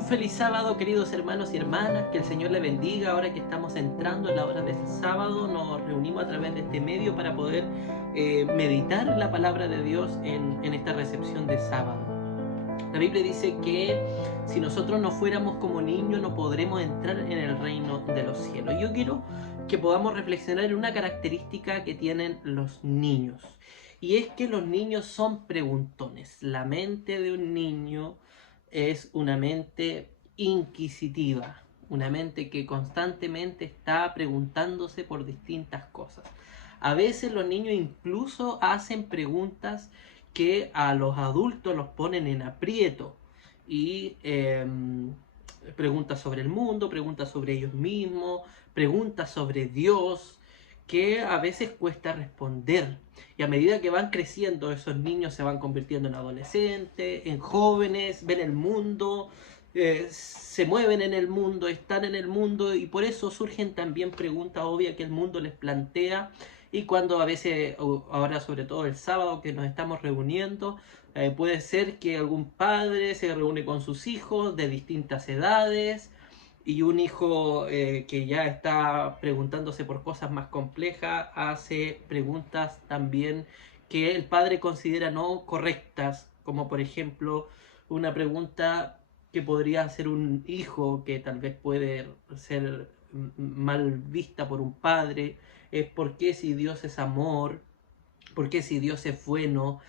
Un feliz sábado, queridos hermanos y hermanas, que el Señor le bendiga. Ahora que estamos entrando en la hora del sábado, nos reunimos a través de este medio para poder meditar la palabra de Dios en esta recepción de sábado. La Biblia dice que si nosotros no fuéramos como niños no podremos entrar en el reino de los cielos. Yo quiero que podamos reflexionar en una característica que tienen los niños. Y es que los niños son preguntones. La mente de un niño es una mente inquisitiva, una mente que constantemente está preguntándose por distintas cosas. A veces los niños incluso hacen preguntas que a los adultos los ponen en aprieto y preguntas sobre el mundo, preguntas sobre ellos mismos, preguntas sobre Dios, que a veces cuesta responder. Y a medida que van creciendo, esos niños se van convirtiendo en adolescentes, en jóvenes, ven el mundo, se mueven en el mundo, están en el mundo, y por eso surgen también preguntas obvias que el mundo les plantea. Y cuando a veces, ahora sobre todo el sábado que nos estamos reuniendo, puede ser que algún padre se reúne con sus hijos de distintas edades, y un hijo que ya está preguntándose por cosas más complejas hace preguntas también que el padre considera no correctas, como por ejemplo una pregunta que podría hacer un hijo que tal vez puede ser mal vista por un padre, es ¿por qué si Dios es amor? ¿Por qué si Dios es bueno?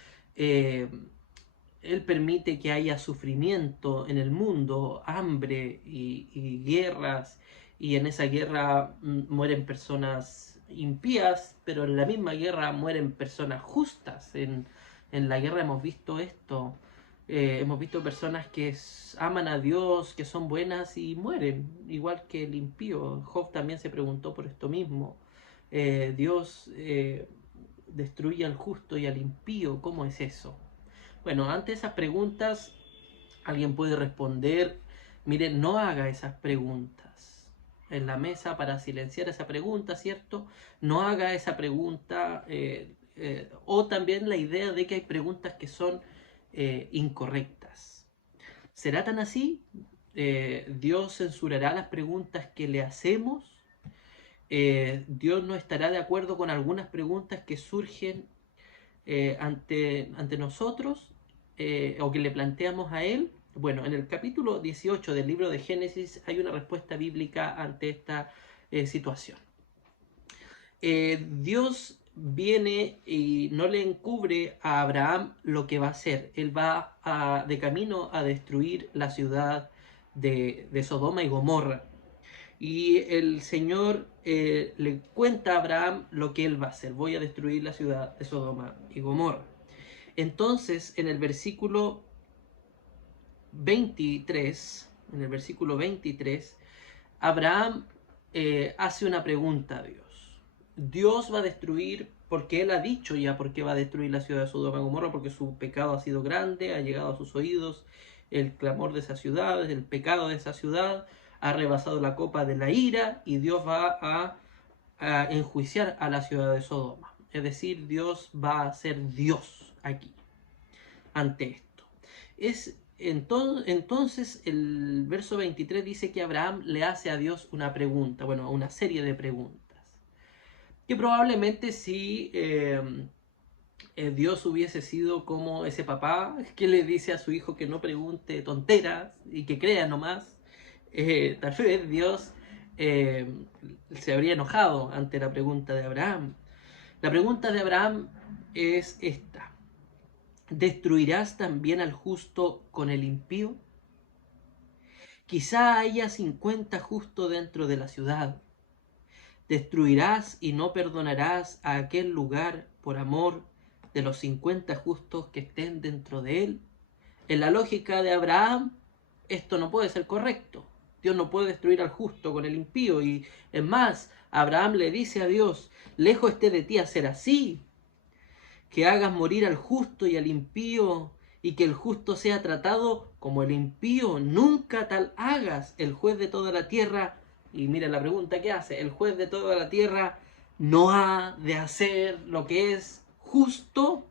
Él permite que haya sufrimiento en el mundo, hambre y guerras, y en esa guerra mueren personas impías, pero en la misma guerra mueren personas justas. En la guerra hemos visto esto. Hemos visto personas que aman a Dios, que son buenas y mueren, igual que el impío. Job también se preguntó por esto mismo. Dios destruye al justo y al impío, ¿cómo es eso? Bueno, ante esas preguntas, alguien puede responder, mire, no haga esas preguntas en la mesa para silenciar esa pregunta, ¿cierto? No haga esa pregunta, o también la idea de que hay preguntas que son incorrectas. ¿Será tan así? ¿Dios censurará las preguntas que le hacemos? ¿Dios no estará de acuerdo con algunas preguntas que surgen ante nosotros o que le planteamos a Él? Bueno, en el capítulo 18 del libro de Génesis hay una respuesta bíblica ante esta situación. Dios viene y no le encubre a Abraham lo que va a hacer. Él va de camino a destruir la ciudad de Sodoma y Gomorra. Y el Señor le cuenta a Abraham lo que él va a hacer. Voy a destruir la ciudad de Sodoma y Gomorra. Entonces, en el versículo 23, Abraham hace una pregunta a Dios. Dios va a destruir, porque él ha dicho ya por qué va a destruir la ciudad de Sodoma y Gomorra, porque su pecado ha sido grande, ha llegado a sus oídos el clamor de esa ciudad, el pecado de esa ciudad, ha rebasado la copa de la ira, y Dios va a enjuiciar a la ciudad de Sodoma. Es decir, Dios va a ser Dios aquí, ante esto. Entonces el verso 23 dice que Abraham le hace a Dios una pregunta, bueno, una serie de preguntas, que probablemente si Dios hubiese sido como ese papá que le dice a su hijo que no pregunte tonteras y que crea nomás, tal vez Dios se habría enojado ante la pregunta de Abraham. La pregunta de Abraham es esta: ¿destruirás también al justo con el impío? Quizá haya 50 justos dentro de la ciudad. ¿Destruirás y no perdonarás a aquel lugar por amor de los 50 justos que estén dentro de él? En la lógica de Abraham, esto no puede ser correcto. Dios no puede destruir al justo con el impío. Y es más, Abraham le dice a Dios: lejos esté de ti hacer así, que hagas morir al justo y al impío, y que el justo sea tratado como el impío. Nunca tal hagas. El juez de toda la tierra, y mira la pregunta que hace, el juez de toda la tierra no ha de hacer lo que es justo.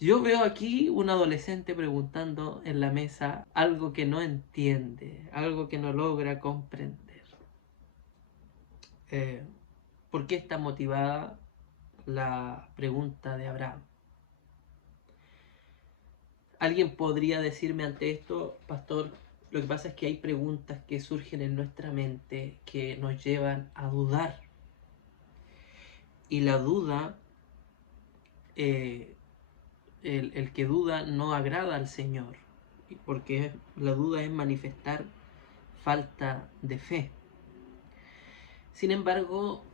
Yo veo aquí un adolescente preguntando en la mesa algo que no entiende, algo que no logra comprender. ¿Por qué está motivada la pregunta de Abraham? Alguien podría decirme ante esto, pastor, lo que pasa es que hay preguntas que surgen en nuestra mente que nos llevan a dudar. Y la duda, el que duda no agrada al Señor, porque la duda es manifestar falta de fe. Sin embargo,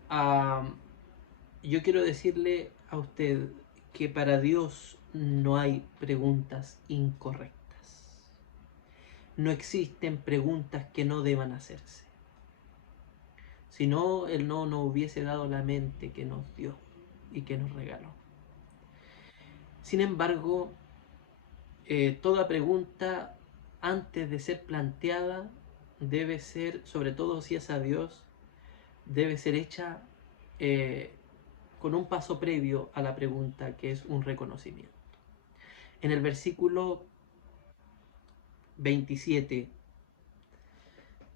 yo quiero decirle a usted que para Dios no hay preguntas incorrectas. No existen preguntas que no deban hacerse. Si no, Él no nos hubiese dado la mente que nos dio y que nos regaló. Sin embargo, toda pregunta antes de ser planteada debe ser, sobre todo si es a Dios, debe ser hecha con un paso previo a la pregunta, que es un reconocimiento. En el versículo 27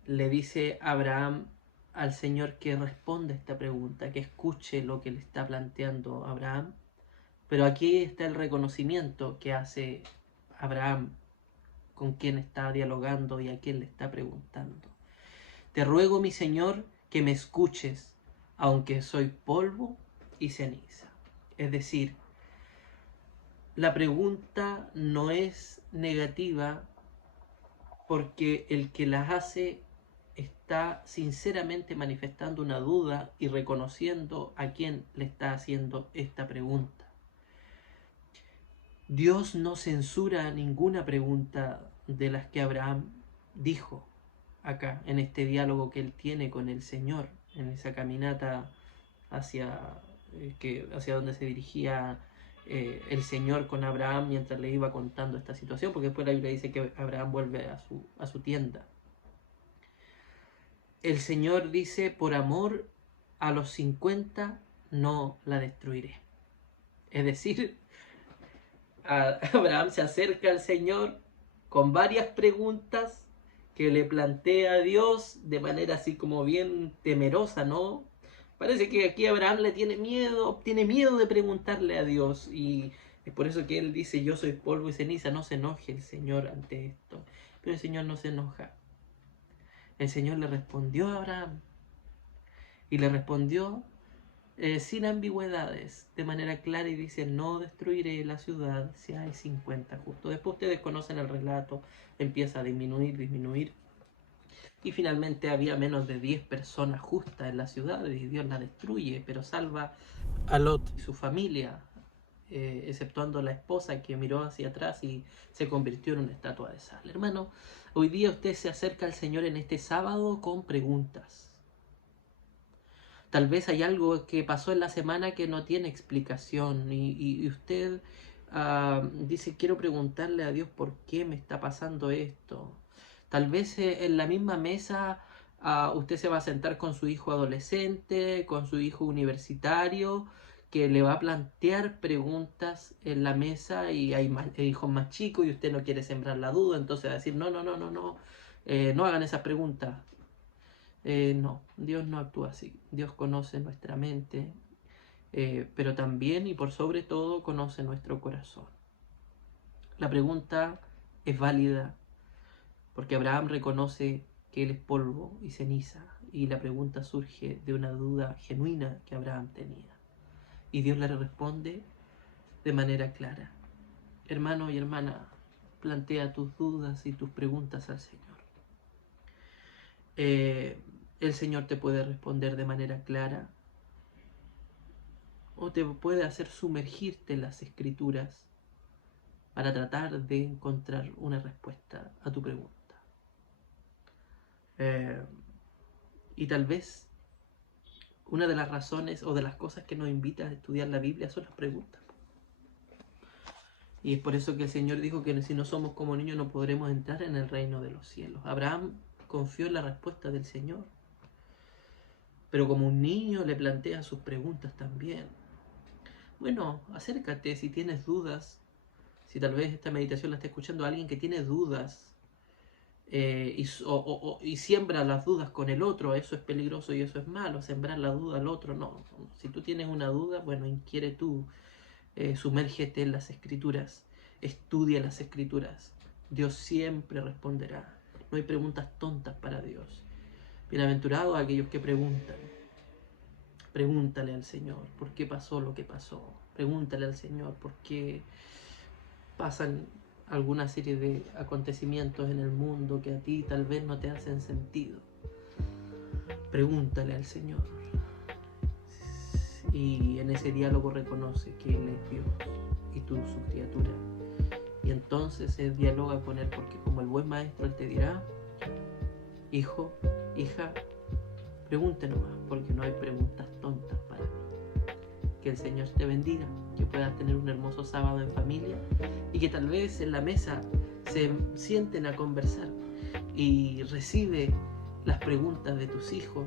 le dice Abraham al Señor que responda esta pregunta, que escuche lo que le está planteando Abraham. Pero aquí está el reconocimiento que hace Abraham con quien está dialogando y a quien le está preguntando. Te ruego, mi Señor, que me escuches, aunque soy polvo y ceniza. Es decir, la pregunta no es negativa porque el que las hace está sinceramente manifestando una duda y reconociendo a quien le está haciendo esta pregunta. Dios no censura ninguna pregunta de las que Abraham dijo acá, en este diálogo que él tiene con el Señor, en esa caminata hacia, hacia donde se dirigía el Señor con Abraham mientras le iba contando esta situación, porque después la Biblia dice que Abraham vuelve a su tienda. El Señor dice, por amor a los 50 no la destruiré. Es decir, Abraham se acerca al Señor con varias preguntas que le plantea a Dios de manera así como bien temerosa, ¿no? Parece que aquí Abraham le tiene miedo de preguntarle a Dios, y es por eso que él dice, yo soy polvo y ceniza. No se enoje el Señor ante esto, pero el Señor no se enoja. El Señor le respondió a Abraham, y le respondió sin ambigüedades, de manera clara, y dice, no destruiré la ciudad si hay 50 justos. Después ustedes conocen el relato, empieza a disminuir, y finalmente había menos de 10 personas justas en la ciudad, y Dios la destruye, pero salva a Lot y su familia, exceptuando la esposa que miró hacia atrás y se convirtió en una estatua de sal. Hermano, hoy día usted se acerca al Señor en este sábado con preguntas. Tal vez hay algo que pasó en la semana que no tiene explicación, y usted dice, quiero preguntarle a Dios por qué me está pasando esto. Tal vez en la misma mesa usted se va a sentar con su hijo adolescente, con su hijo universitario, que le va a plantear preguntas en la mesa, y hay hijos más chicos y usted no quiere sembrar la duda, entonces va a decir, no, no hagan esas preguntas. No, Dios no actúa así. Dios conoce nuestra mente, pero también y por sobre todo conoce nuestro corazón. La pregunta es válida porque Abraham reconoce que él es polvo y ceniza, y la pregunta surge de una duda genuina que Abraham tenía. Y Dios le responde de manera clara. Hermano y hermana, plantea tus dudas y tus preguntas al Señor. El Señor te puede responder de manera clara, o te puede hacer sumergirte en las Escrituras para tratar de encontrar una respuesta a tu pregunta. Y tal vez una de las razones o de las cosas que nos invita a estudiar la Biblia son las preguntas. Y es por eso que el Señor dijo que si no somos como niños no podremos entrar en el reino de los cielos. Abraham confió en la respuesta del Señor, pero como un niño le plantea sus preguntas también. Bueno, acércate si tienes dudas. Si tal vez esta meditación la está escuchando alguien que tiene dudas y siembra las dudas con el otro, eso es peligroso y eso es malo, sembrar la duda al otro, no. Si tú tienes una duda, bueno, inquiere tú, sumérgete en las escrituras, estudia las escrituras. Dios siempre responderá. No hay preguntas tontas para Dios. Bienaventurados aquellos que preguntan. Pregúntale al Señor por qué pasó lo que pasó. Pregúntale al Señor por qué pasan alguna serie de acontecimientos en el mundo que a ti tal vez no te hacen sentido. Pregúntale al Señor. Y en ese diálogo reconoce que Él es Dios y tú su criatura. Y entonces Él dialoga con Él, porque como el buen maestro Él te dirá: hijo, hija, pregunte nomás, porque no hay preguntas tontas para mí. Que el Señor te bendiga, que puedas tener un hermoso sábado en familia y que tal vez en la mesa se sienten a conversar y recibe las preguntas de tus hijos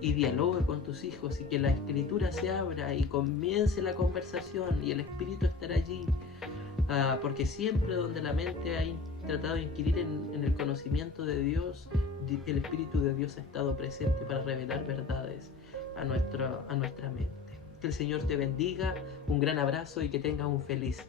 y dialoga con tus hijos, y que la escritura se abra y comience la conversación y el Espíritu estará allí, porque siempre donde la mente ha tratado de inquirir en el conocimiento de Dios, el Espíritu de Dios ha estado presente para revelar verdades a nuestra mente. Que el Señor te bendiga, un gran abrazo y que tengas un feliz